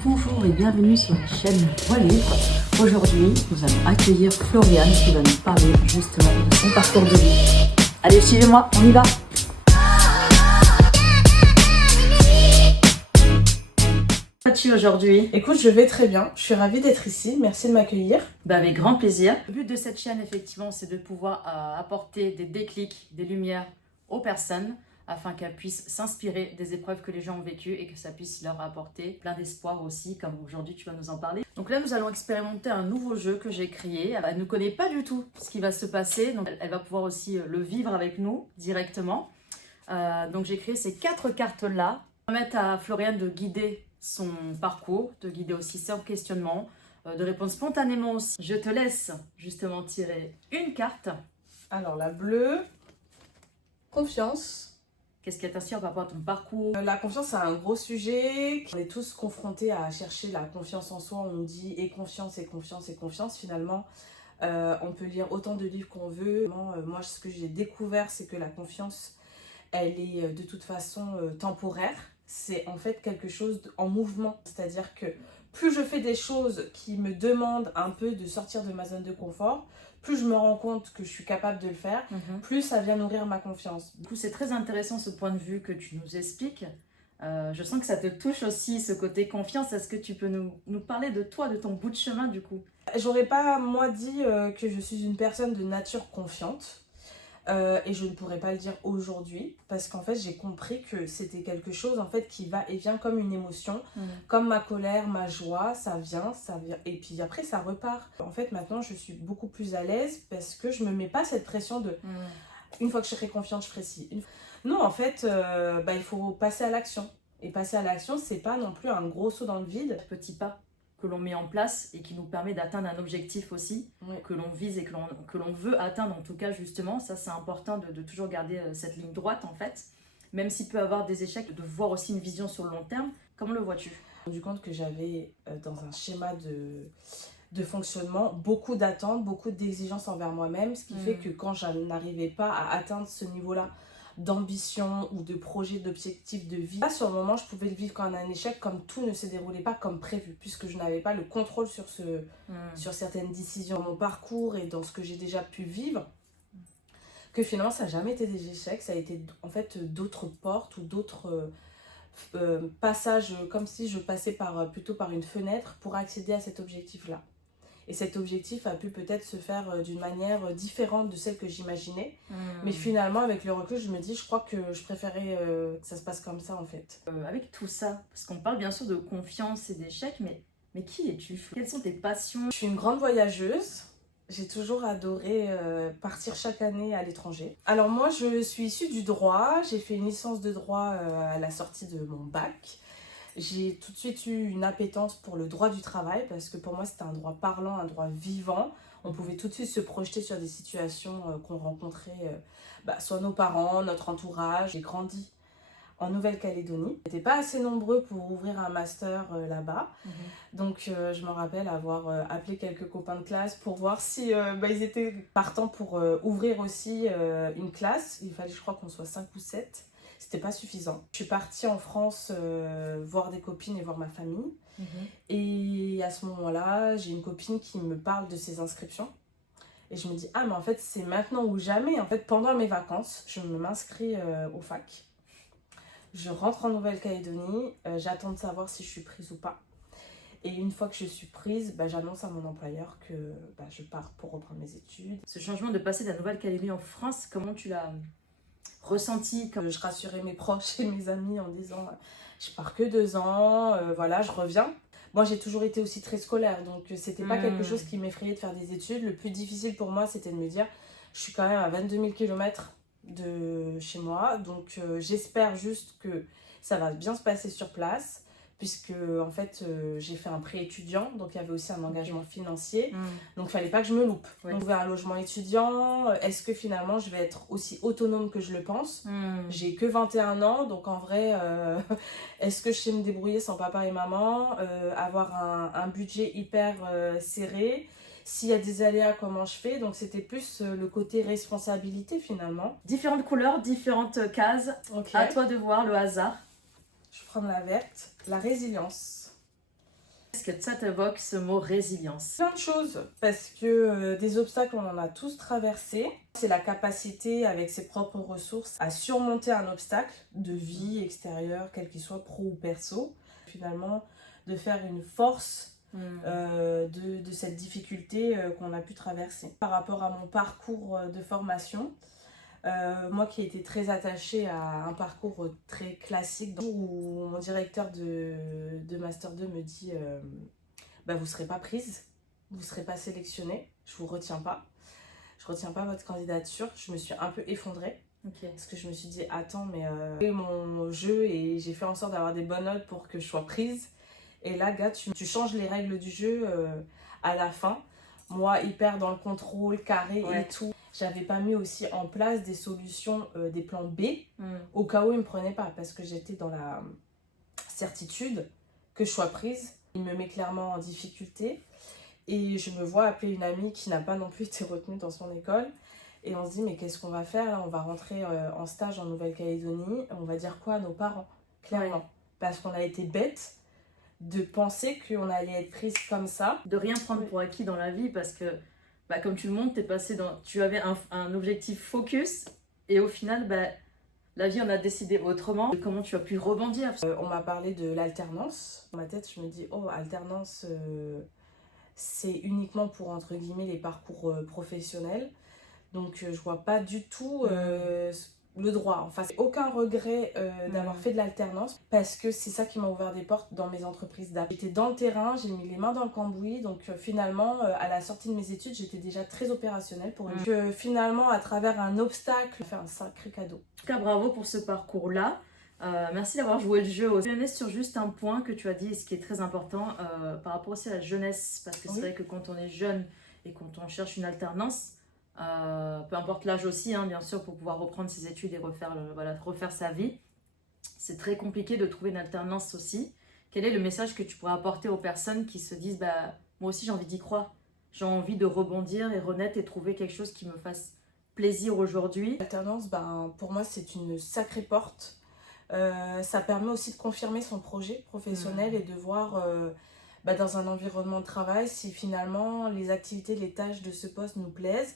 Bonjour et bienvenue sur la chaîne Voix Libre. Aujourd'hui, nous allons accueillir Floriane qui va nous parler justement de son parcours de vie. Allez, suivez-moi, on y va. Comment vas-tu aujourd'hui? Écoute, je vais très bien. Je suis ravie d'être ici. Merci de m'accueillir. Avec grand plaisir. Le but de cette chaîne, effectivement, c'est de pouvoir apporter des déclics, des lumières aux personnes afin qu'elles puissent s'inspirer des épreuves que les gens ont vécues et que ça puisse leur apporter plein d'espoir aussi, comme aujourd'hui tu vas nous en parler. Donc là, nous allons expérimenter un nouveau jeu que j'ai créé. Elle ne connaît pas du tout ce qui va se passer, donc elle va pouvoir aussi le vivre avec nous directement. Donc j'ai créé ces 4 cartes-là. On va permettre à Floriane de guider son parcours, de guider aussi son questionnement, de répondre spontanément aussi. Je te laisse justement tirer une carte. Alors, la bleue, confiance. Qu'est-ce qui t'inspire par rapport à ton parcours? La confiance, c'est un gros sujet. On est tous confrontés à chercher la confiance en soi. On dit et confiance, et confiance, et confiance. Finalement, on peut lire autant de livres qu'on veut. Moi, ce que j'ai découvert, c'est que la confiance, elle est de toute façon temporaire. C'est en fait quelque chose en mouvement. C'est-à-dire que plus je fais des choses qui me demandent un peu de sortir de ma zone de confort, plus je me rends compte que je suis capable de le faire, plus ça vient nourrir ma confiance. Du coup, c'est très intéressant ce point de vue que tu nous expliques. Je sens que ça te touche aussi, ce côté confiance. Est-ce que tu peux nous parler de toi, de ton bout de chemin du coup? J'aurais pas, moi, dit que je suis une personne de nature confiante. Et je ne pourrais pas le dire aujourd'hui parce qu'en fait j'ai compris que c'était quelque chose en fait qui va et vient comme une émotion, comme ma colère, ma joie, ça vient et puis après ça repart. En fait maintenant je suis beaucoup plus à l'aise parce que je me mets pas cette pression de une fois que je serai confiante je ferai ci. Non en fait il faut passer à l'action et passer à l'action c'est pas non plus un gros saut dans le vide. Petit pas que l'on met en place et qui nous permet d'atteindre un objectif aussi, que l'on vise et que l'on veut atteindre en tout cas justement. Ça c'est important de toujours garder cette ligne droite en fait, même s'il peut y avoir des échecs, de voir aussi une vision sur le long terme. Comment le vois-tu? Je me suis rendu compte que j'avais dans un schéma de fonctionnement beaucoup d'attentes, beaucoup d'exigences envers moi-même, ce qui fait que quand je n'arrivais pas à atteindre ce niveau-là d'ambition ou de projet, d'objectif de vie. Là, sur le moment, je pouvais le vivre comme un échec, comme tout ne se déroulait pas comme prévu, puisque je n'avais pas le contrôle sur certaines décisions dans mon parcours et dans ce que j'ai déjà pu vivre, que finalement, ça n'a jamais été des échecs, ça a été en fait d'autres portes ou d'autres passages, comme si je passais plutôt par une fenêtre pour accéder à cet objectif-là. Et cet objectif a pu peut-être se faire d'une manière différente de celle que j'imaginais. Mais finalement, avec le recul, je me dis, je crois que je préférais que ça se passe comme ça, en fait. Avec tout ça, parce qu'on parle bien sûr de confiance et d'échecs, mais qui es-tu? Quelles sont tes passions? Je suis une grande voyageuse. J'ai toujours adoré partir chaque année à l'étranger. Alors moi, je suis issue du droit. J'ai fait une licence de droit à la sortie de mon bac. J'ai tout de suite eu une appétence pour le droit du travail parce que pour moi c'était un droit parlant, un droit vivant. On pouvait tout de suite se projeter sur des situations qu'on rencontrait, soit nos parents, notre entourage. J'ai grandi en Nouvelle-Calédonie. On n'était pas assez nombreux pour ouvrir un master là-bas. Donc je me rappelle avoir appelé quelques copains de classe pour voir si ils étaient partants pour ouvrir aussi une classe. Il fallait je crois qu'on soit 5 ou 7. C'était pas suffisant. Je suis partie en France voir des copines et voir ma famille. Et à ce moment-là, j'ai une copine qui me parle de ses inscriptions. Et je me dis, ah mais en fait c'est maintenant ou jamais. En fait pendant mes vacances, je m'inscris au fac. Je rentre en Nouvelle-Calédonie, j'attends de savoir si je suis prise ou pas. Et une fois que je suis prise, j'annonce à mon employeur que je pars pour reprendre mes études. Ce changement de passer de la Nouvelle-Calédonie en France, comment tu l'as ressenti? Comme je rassurais mes proches et mes amis en disant je pars que 2 ans, voilà, je reviens. Moi j'ai toujours été aussi très scolaire, donc c'était pas quelque chose qui m'effrayait de faire des études. Le plus difficile pour moi c'était de me dire je suis quand même à 22 000 km de chez moi, donc j'espère juste que ça va bien se passer sur place. Puisque en fait j'ai fait un prêt étudiant, donc il y avait aussi un engagement financier, donc il fallait pas que je me loupe. Donc vers un logement étudiant, est-ce que finalement je vais être aussi autonome que je le pense? J'ai que 21 ans, donc en vrai, est-ce que je sais me débrouiller sans papa et maman, avoir un budget hyper serré? S'il y a des aléas, comment je fais? Donc c'était plus le côté responsabilité finalement. Différentes couleurs, différentes cases, à toi de voir le hasard. Je prends la verte, la résilience. Est-ce que ça t'évoque ce mot résilience? Plein de choses, parce que des obstacles, on en a tous traversé. C'est la capacité, avec ses propres ressources, à surmonter un obstacle de vie extérieure, quel qu'il soit pro ou perso. Finalement, de faire une force de cette difficulté qu'on a pu traverser. Par rapport à mon parcours de formation, moi qui ai été très attachée à un parcours très classique, où mon directeur de Master 2 me dit vous ne serez pas prise, vous ne serez pas sélectionnée, je ne vous retiens pas. Je ne retiens pas votre candidature. Je me suis un peu effondrée. Okay. Parce que je me suis dit, attends, mais mon jeu et j'ai fait en sorte d'avoir des bonnes notes pour que je sois prise. Et là, gars, tu changes les règles du jeu à la fin. Moi, hyper dans le contrôle, carré et tout. J'avais pas mis aussi en place des solutions, des plans B, au cas où il me prenait pas. Parce que j'étais dans la certitude que je sois prise. Il me met clairement en difficulté. Et je me vois appeler une amie qui n'a pas non plus été retenue dans son école. Et on se dit, mais qu'est-ce qu'on va faire là? On va rentrer en stage en Nouvelle-Calédonie. On va dire quoi à nos parents? Clairement. Parce qu'on a été bêtes de penser qu'on allait être prise comme ça. De rien prendre pour acquis dans la vie, parce que, comme tu le montres, tu avais un objectif focus. Et au final, la vie en a décidé autrement. Comment tu as pu rebondir? On m'a parlé de l'alternance. Dans ma tête, je me dis, oh, alternance, c'est uniquement pour, entre guillemets, les parcours professionnels. Donc, je vois pas du tout le droit. Enfin, c'est aucun regret d'avoir fait de l'alternance, parce que c'est ça qui m'a ouvert des portes dans mes entreprises d'app. J'étais dans le terrain, j'ai mis les mains dans le cambouis. Donc, finalement, à la sortie de mes études, j'étais déjà très opérationnelle pour une... finalement, à travers un obstacle, faire un sacré cadeau. En tout cas, bravo pour ce parcours-là. Merci d'avoir joué le jeu. Je reviens sur juste un point que tu as dit, et ce qui est très important par rapport aussi à la jeunesse, parce que c'est vrai que quand on est jeune et quand on cherche une alternance, peu importe l'âge aussi, bien sûr, pour pouvoir reprendre ses études et refaire sa vie, c'est très compliqué de trouver une alternance aussi. Quel est le message que tu pourrais apporter aux personnes qui se disent, moi aussi j'ai envie d'y croire, j'ai envie de rebondir et renaître et trouver quelque chose qui me fasse plaisir aujourd'hui? L'alternance, pour moi, c'est une sacrée porte. Ça permet aussi de confirmer son projet professionnel et de voir dans un environnement de travail si finalement les activités, les tâches de ce poste nous plaisent,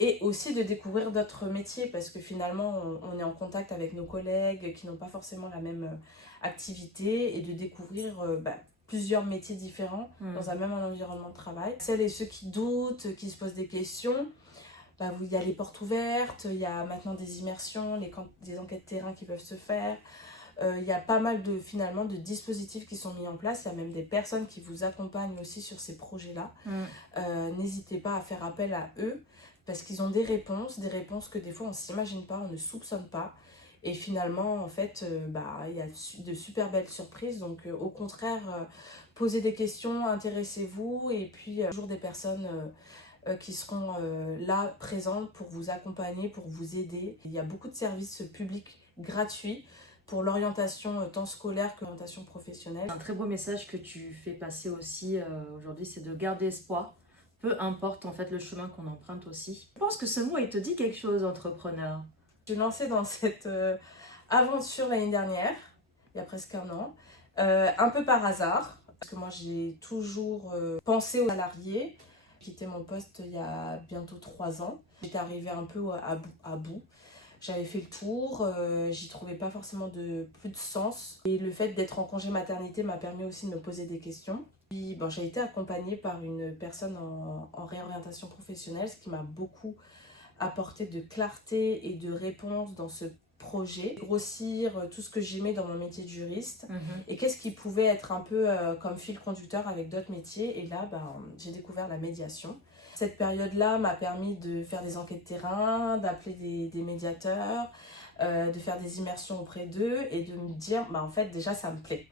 et aussi de découvrir d'autres métiers, parce que finalement on est en contact avec nos collègues qui n'ont pas forcément la même activité, et de découvrir plusieurs métiers différents dans un même environnement de travail. Celles et ceux qui doutent, qui se posent des questions, il y a les portes ouvertes, il y a maintenant des immersions, des enquêtes terrain qui peuvent se faire. Il y a pas mal de dispositifs qui sont mis en place. Il y a même des personnes qui vous accompagnent aussi sur ces projets-là. N'hésitez pas à faire appel à eux, parce qu'ils ont des réponses que des fois on ne s'imagine pas, on ne soupçonne pas. Et finalement, en fait, il y a de super belles surprises. Donc au contraire, posez des questions, intéressez-vous, et puis toujours des personnes... qui seront là, présentes pour vous accompagner, pour vous aider. Il y a beaucoup de services publics gratuits pour l'orientation tant scolaire que l'orientation professionnelle. Un très beau message que tu fais passer aussi aujourd'hui, c'est de garder espoir, peu importe en fait le chemin qu'on emprunte aussi. Je pense que ce mot, il te dit quelque chose, entrepreneur. Je suis lancée dans cette aventure l'année dernière, il y a presque un an, un peu par hasard, parce que moi j'ai toujours pensé aux salariés. J'ai quitté mon poste il y a bientôt 3 ans. J'étais arrivée un peu à bout. J'avais fait le tour, j'y trouvais pas forcément plus de sens. Et le fait d'être en congé maternité m'a permis aussi de me poser des questions. Puis j'ai été accompagnée par une personne en réorientation professionnelle, ce qui m'a beaucoup apporté de clarté et de réponse dans ce projet, grossir tout ce que j'aimais dans mon métier de juriste et qu'est-ce qui pouvait être un peu comme fil conducteur avec d'autres métiers. Et là, j'ai découvert la médiation. Cette période-là m'a permis de faire des enquêtes terrain, d'appeler des médiateurs, de faire des immersions auprès d'eux et de me dire, en fait, déjà, ça me plaît.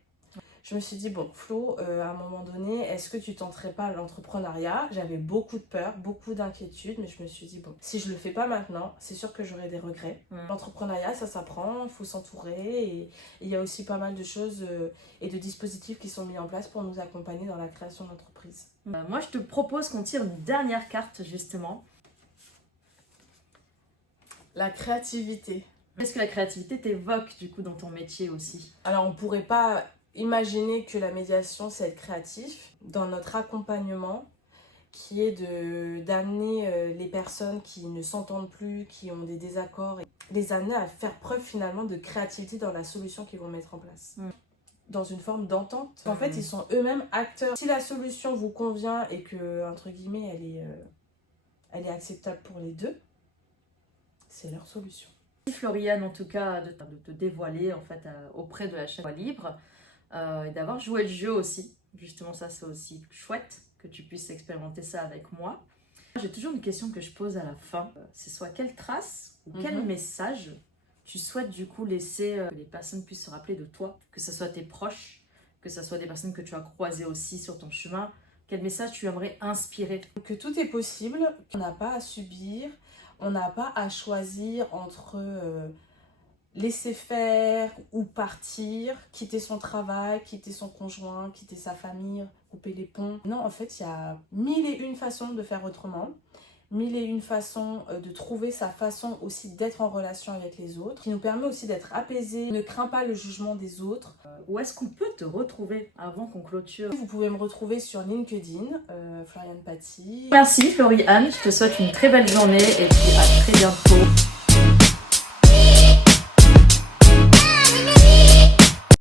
Je me suis dit, bon, Flo, à un moment donné, est-ce que tu tenterais pas l'entrepreneuriat? J'avais beaucoup de peur, beaucoup d'inquiétude, mais je me suis dit, bon, si je le fais pas maintenant, c'est sûr que j'aurai des regrets. L'entrepreneuriat, ça s'apprend, il faut s'entourer, et il y a aussi pas mal de choses et de dispositifs qui sont mis en place pour nous accompagner dans la création d'entreprise. Moi, je te propose qu'on tire une dernière carte, justement. La créativité. Est-ce que la créativité t'évoque, du coup, dans ton métier aussi? Alors, on pourrait pas Imaginez que la médiation, c'est être créatif dans notre accompagnement, qui est d'amener les personnes qui ne s'entendent plus, qui ont des désaccords, et les amener à faire preuve finalement de créativité dans la solution qu'ils vont mettre en place. Dans une forme d'entente. En fait, ils sont eux-mêmes acteurs. Si la solution vous convient et que, entre guillemets, elle est acceptable pour les deux, c'est leur solution. Merci Floriane, en tout cas, de te dévoiler en fait, auprès de la chaîne Libre et d'avoir joué le jeu aussi. Justement, ça, c'est aussi chouette que tu puisses expérimenter ça avec moi. J'ai toujours une question que je pose à la fin. C'est soit quelle trace ou quel message tu souhaites du coup laisser que les personnes puissent se rappeler de toi, que ce soit tes proches, que ce soit des personnes que tu as croisées aussi sur ton chemin. Quel message tu aimerais inspirer? Que tout est possible, on n'a pas à subir, on n'a pas à choisir entre laisser faire ou partir, quitter son travail, quitter son conjoint, quitter sa famille, couper les ponts. Non, en fait, il y a 1001 façons de faire autrement. 1001 façons de trouver sa façon aussi d'être en relation avec les autres, qui nous permet aussi d'être apaisé, ne craint pas le jugement des autres. Où est-ce qu'on peut te retrouver avant qu'on clôture? Vous pouvez me retrouver sur LinkedIn, Floriane Paty. Merci Floriane, je te souhaite une très belle journée et puis à très bientôt.